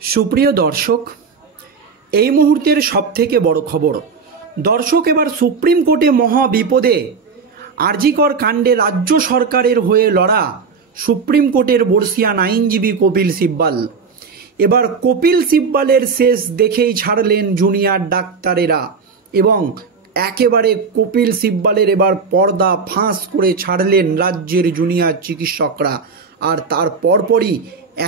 সুপ্রিয় দর্শক, এই মুহূর্তের সবথেকে বড় খবর। দর্শক, এবার সুপ্রিম কোর্টে মহা বিপদে। আরজিকর কাণ্ডে রাজ্য সরকারের হয়ে লড়া সুপ্রিম কোর্টের বর্ষিয়ান আইনজীবী কপিল সিব্বল। এবার কপিল সিব্বলের শেষ দেখেই ছাড়লেন জুনিয়র ডাক্তারেরা এবং একেবারে কপিল সিব্বলের এবার পর্দা ফাঁস করে ছাড়লেন রাজ্যের জুনিয়র চিকিৎসকরা। আর তার পরপরই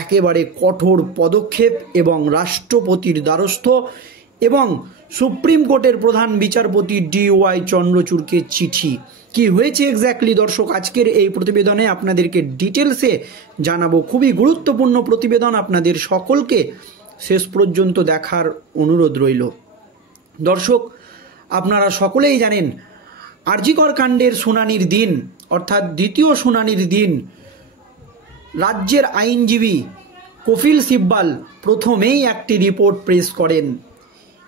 একেবারে কঠোর পদক্ষেপ এবং রাষ্ট্রপতির দ্বারস্থ এবং সুপ্রিম কোর্টের প্রধান বিচারপতি DY চন্দ্রচূড়কে চিঠি। কি হয়েছে এক্স্যাক্টলি দর্শক, আজকের এই প্রতিবেদনে আপনাদেরকে ডিটেলসে জানাবো। খুবই গুরুত্বপূর্ণ প্রতিবেদন, আপনাদের সকলকে শেষ পর্যন্ত দেখার অনুরোধ রইল। দর্শক, আপনারা সকলেই জানেন আরজিকর কাণ্ডের শুনানির দিন অর্থাৎ দ্বিতীয় শুনানির দিন রাজ্যের আইনজীবী কপিল সিব্বল প্রথমেই একটি রিপোর্ট পেশ করেন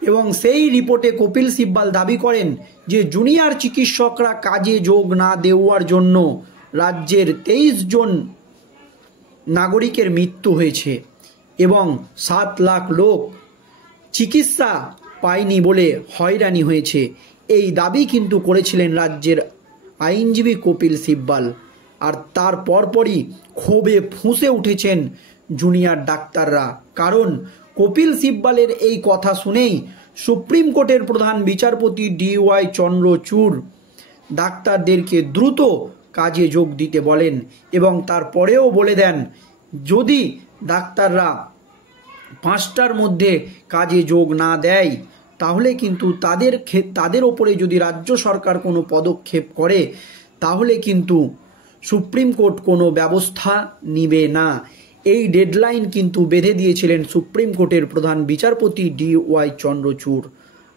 এবং সেই রিপোর্টে কপিল সিব্বল দাবি করেন যে জুনিয়র চিকিৎসকরা কাজে যোগ না দেওয়ার জন্য রাজ্যের 23 জন নাগরিকের মৃত্যু হয়েছে এবং 7 লাখ লোক চিকিৎসা পায়নি বলে হয়রানি হয়েছে। এই দাবি কিন্তু করেছিলেন রাজ্যের আইনজীবী কপিল সিব্বল। আর তার পরপরই ক্ষোভে ফুঁসে উঠেছেন জুনিয়র ডাক্তাররা, কারণ কপিল সিব্বলের এই কথা শুনেই সুপ্রিম কোর্টের প্রধান বিচারপতি DY চন্দ্রচূড় ডাক্তারদেরকে দ্রুত কাজে যোগ দিতে বলেন এবং তারপরেও বলে দেন যদি ডাক্তাররা 5টার মধ্যে কাজে যোগ না দেয় তাহলে কিন্তু তাদের ওপরে যদি রাজ্য সরকার কোনো পদক্ষেপ করে তাহলে কিন্তু সুপ্রিম কোর্ট কোনো ব্যবস্থা নিবে না। এই ডেডলাইন কিন্তু বেঁধে দিয়েছিলেন সুপ্রিম কোর্টের প্রধান বিচারপতি DY চন্দ্রচূড়।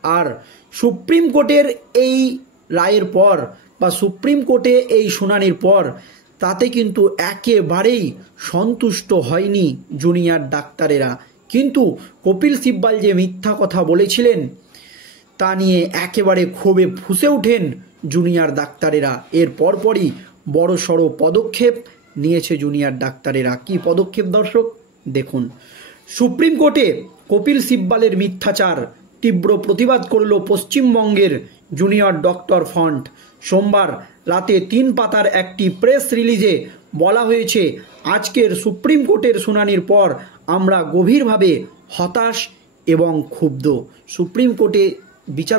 আর সুপ্রিম কোর্টের এই রায়ের পর বা সুপ্রিম কোর্টে এই শুনানির পর তাতে কিন্তু একেবারেই সন্তুষ্ট হয়নি জুনিয়র ডাক্তারেরা। কিন্তু কপিল সিব্বল যে মিথ্যা কথা বলেছিলেন তা নিয়ে একেবারে ক্ষোভে ফুঁসে ওঠেন জুনিয়র ডাক্তারেরা। এর পরপরই বড় সড়ো পদক্ষেপ নিয়েছে জুনিয়র ডাক্তারেরা। কি পদক্ষেপ দর্শক দেখুন। সুপ্রিম কোর্টে কপিল সিব্বলের মিথ্যাচার তীব্র প্রতিবাদ করল পশ্চিমবঙ্গের জুনিয়র ডক্টর ফ্রন্ট। সোমবার রাতে 3 পাতার একটি প্রেস রিলিজে বলা হয়েছে, আজকের সুপ্রিম কোর্টের শুনানির পর আমরা গভীরভাবে হতাশ এবং ক্ষুব্ধ। সুপ্রিম কোর্টে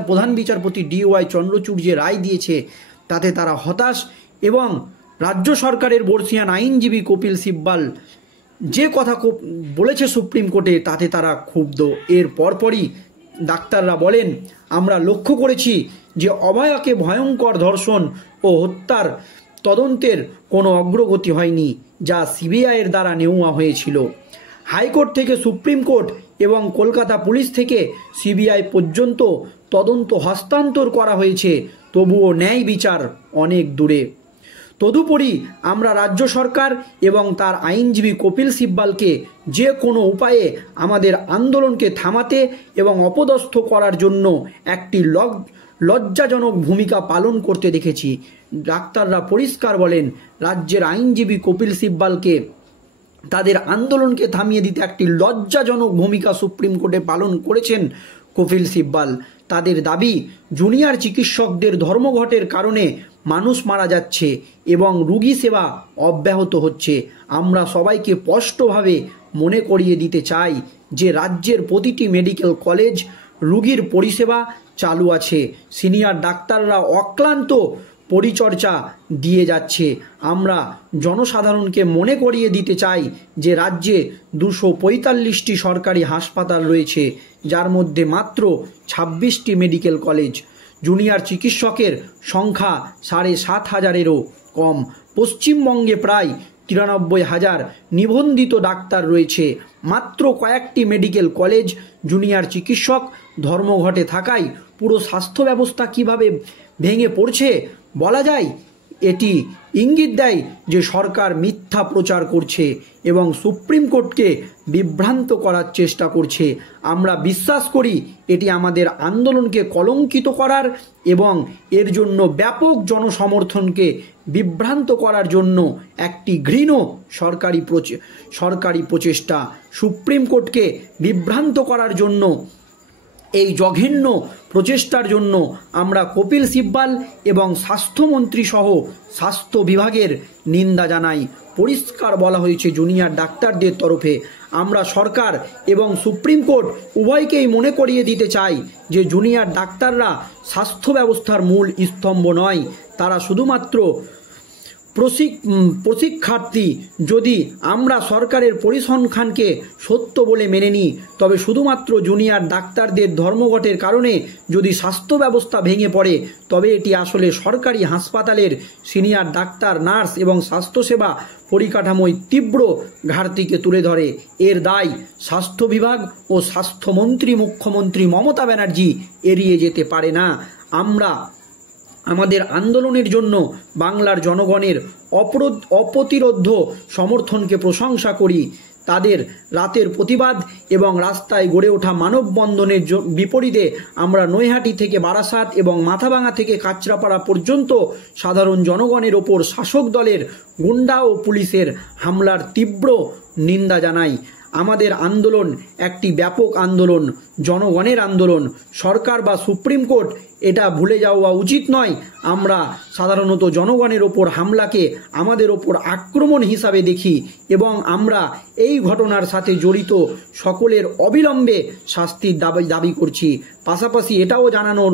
প্রধান বিচারপতি DY চন্দ্রচূড় যে রায় দিয়েছে তাতে তারা হতাশ এবং রাজ্য সরকারের বর্ষিয়ান আইনজীবী কপিল সিব্বল যে কথা বলেছে সুপ্রিম কোর্টে তাতে তারা ক্ষুব্ধ। এর পরপরই ডাক্তাররা বলেন, আমরা লক্ষ্য করেছি যে অভয়াকে ভয়ঙ্কর ধর্ষণ ও হত্যার তদন্তের কোনো অগ্রগতি হয়নি যা CBI-এর দ্বারা নেওয়া হয়েছিল। হাইকোর্ট থেকে সুপ্রিম কোর্ট এবং কলকাতা পুলিশ থেকে CBI পর্যন্ত তদন্ত হস্তান্তর করা হয়েছে, তবুও ন্যায় বিচার অনেক দূরে। তদুপরি আমরা রাজ্য সরকার এবং তার আইনজীবী কপিল সিব্বলকে যে কোনো উপায়ে আমাদের আন্দোলনকে থামাতে এবং অপদস্থ করার জন্য একটি লজ্জাজনক ভূমিকা পালন করতে দেখেছি। ডাক্তাররা পরিষ্কার বলেন, রাজ্যের আইনজীবী কপিল সিব্বলকে তাদের আন্দোলনকে থামিয়ে দিতে একটি লজ্জাজনক ভূমিকা সুপ্রিম কোর্টে পালন করেছেন কপিল সিব্বল। তাদের দাবি, জুনিয়র চিকিৎসকদের ধর্মঘটের কারণে মানুষ মারা যাচ্ছে এবং রোগী সেবা অব্যাহত হচ্ছে। আমরা সবাইকে স্পষ্টভাবে মনে করিয়ে দিতে চাই যে রাজ্যের প্রতিটি মেডিকেল কলেজ রোগীর পরিষেবা চালু আছে। সিনিয়র ডাক্তাররা অক্লান্ত পরিচর্যা দিয়ে যাচ্ছে। আমরা জনসাধারণকে মনে করিয়ে দিতে চাই যে রাজ্যে 245টি সরকারি হাসপাতাল রয়েছে, যার মধ্যে মাত্র 26টি মেডিকেল কলেজ। জুনিয়র চিকিৎসকের সংখ্যা 7,500-এরও কম। পশ্চিমবঙ্গে প্রায় 93,000 নিবন্ধিত ডাক্তার রয়েছে, মাত্র কয়েকটি মেডিকেল কলেজ জুনিয়র চিকিৎসক ধর্মঘটে থাকায় পুরো স্বাস্থ্য ব্যবস্থা কিভাবে ভেঙে পড়ছে বলা যায়। এটি ইঙ্গিত দেয় যে সরকার মিথ্যা মিথ্যা প্রচার করছে এবং সুপ্রিম কোর্টকে বিভ্রান্ত করার চেষ্টা করছে। আমরা বিশ্বাস করি এটি আমাদের আন্দোলনকে কলঙ্কিত করার এবং এর জন্য ব্যাপক জনসমর্থনকে বিভ্রান্ত করার জন্য একটি ঘৃণ সরকারি প্রচেষ্টা। সুপ্রিম কোর্টকে বিভ্রান্ত করার জন্য এই জঘন্য প্রচেষ্টার জন্য আমরা কপিল সিব্বাল এবং স্বাস্থ্যমন্ত্রী সহ স্বাস্থ্য বিভাগের নিন্দা জানাই। পরিষ্কার বলা হয়েছে জুনিয়র ডাক্তারদের তরফে, আমরা সরকার এবং সুপ্রিম কোর্ট উভয়কেই মনে করিয়ে দিতে চাই যে জুনিয়র ডাক্তাররা স্বাস্থ্য ব্যবস্থার মূল স্তম্ভ নয়, তারা শুধুমাত্র প্রশিক্ষার্থী। যদি আমরা সরকারের পরিসংখ্যানকে সত্য বলে মেনে নিই, তবে শুধুমাত্র জুনিয়র ডাক্তারদের ধর্মঘটের কারণে যদি স্বাস্থ্য ব্যবস্থা ভেঙে পড়ে, তবে এটি আসলে সরকারি হাসপাতালের সিনিয়র ডাক্তার, নার্স এবং স্বাস্থ্যসেবা পরিকাঠামোয় তীব্র ঘাটতিকে তুলে ধরে। এর দায় স্বাস্থ্য বিভাগ ও স্বাস্থ্যমন্ত্রী মুখ্যমন্ত্রী মমতা ব্যানার্জি এড়িয়ে যেতে পারে না। আমরা আমাদের আন্দোলনের জন্য বাংলার জনগণের অপ্রতিরোধ্য সমর্থনকে প্রশংসা করি। তাদের রাতের প্রতিবাদ এবং রাস্তায় গড়ে ওঠা মানববন্ধনের বিপরীতে আমরা নৈহাটি থেকে বারাসাত এবং মাথাভাঙা থেকে কাঁচরাপাড়া পর্যন্ত সাধারণ জনগণের ওপর শাসক দলের গুন্ডা ও পুলিশের হামলার তীব্র নিন্দা জানাই। আমাদের আন্দোলন একটি ব্যাপক আন্দোলন, জনগণের আন্দোলন। সরকার বা সুপ্রিম কোর্ট এটা ভুলে যাওয়া উচিত নয়। আমরা সাধারণত জনগণের ওপর হামলাকে আমাদের ওপর আক্রমণ হিসাবে দেখি এবং আমরা এই ঘটনার সাথে জড়িত সকলের অবিলম্বে শাস্তির দাবি করছি। পাশাপাশি এটাও জানানো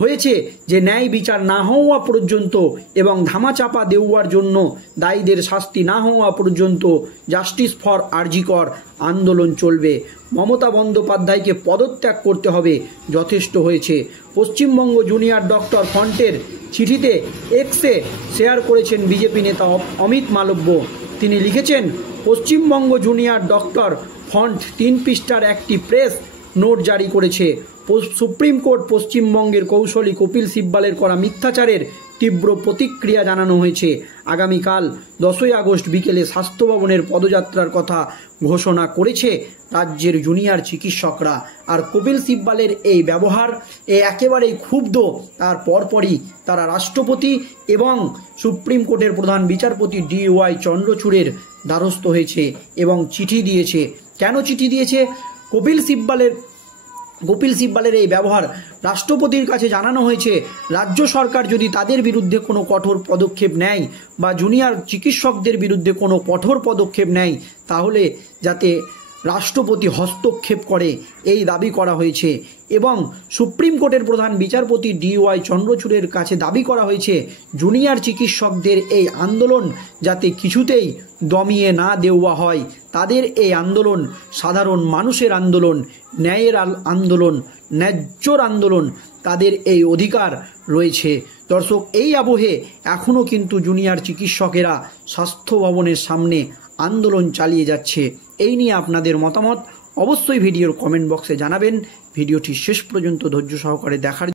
হয়েছে যে ন্যায় বিচার না হওয়া পর্যন্ত এবং ধামাচাপা দেওয়ার জন্য দায়ীদের শাস্তি না হওয়া পর্যন্ত জাস্টিস ফর আরজিকর আন্দোলন চলবে। মমতা বন্দ্যোপাধ্যায়কে পদত্যাগ করতে হবে, যথেষ্ট হয়েছে। পশ্চিমবঙ্গ জুনিয়র ডক্টর ফ্রন্টের চিঠিতে এক্সে শেয়ার করেছেন বিজেপি নেতা অমিত মালব্য। তিনি লিখেছেন, পশ্চিমবঙ্গ জুনিয়র ডক্টর ফ্রন্ট 3 পৃষ্ঠার একটি প্রেস নোট জারি করেছে। সুপ্রিম কোর্ট পশ্চিমবঙ্গের কৌশলী কপিল সিব্বালের করা মিথ্যাচারের তীব্র প্রতিক্রিয়া জানানো হয়েছে। আগামীকাল 10ই আগস্ট বিকেলে স্বাস্থ্য ভবনের পদযাত্রার কথা ঘোষণা করেছে রাজ্যের জুনিয়র চিকিৎসকরা। আর কপিল সিব্বালের এই ব্যবহার একেবারেই ক্ষুব্ধ। তার পরপরই তারা রাষ্ট্রপতি এবং সুপ্রিম কোর্টের প্রধান বিচারপতি DY চন্দ্রচূড়ের দ্বারস্থ হয়েছে এবং চিঠি দিয়েছে। কেন চিঠি দিয়েছে? কপিল সিব্বালের এই ব্যবহার রাষ্ট্রপতির কাছে জানানো হয়েছে। রাজ্য সরকার যদি তাদের বিরুদ্ধে কোনো কঠোর পদক্ষেপ নেয় বা জুনিয়র চিকিৎসকদের বিরুদ্ধে কোনো কঠোর পদক্ষেপ নেয়, তাহলে যাতে রাষ্ট্রপতি হস্তক্ষেপ করে, এই দাবি করা হয়েছে। এবং সুপ্রিম কোর্টের প্রধান বিচারপতি DY চন্দ্রচূড়ের কাছে দাবি করা হয়েছে জুনিয়র চিকিৎসকদের এই আন্দোলন যাতে কিছুতেই দমিয়ে না দেওয়া হয়। তাদের এই আন্দোলন সাধারণ মানুষের আন্দোলন, ন্যায়ের আন্দোলন, ন্যায্যর আন্দোলন, তাদের এই অধিকার রয়েছে। দর্শক, এই আবহে এখনও কিন্তু জুনিয়র চিকিৎসকেরা স্বাস্থ্য ভবনের সামনে আন্দোলন চালিয়ে যাচ্ছে। এই নিয়ে আপনাদের মতামত অবশ্যই ভিডিওর কমেন্ট বক্সে জানাবেন। ভিডিওটি শেষ পর্যন্ত ধৈর্য সহকারে দেখার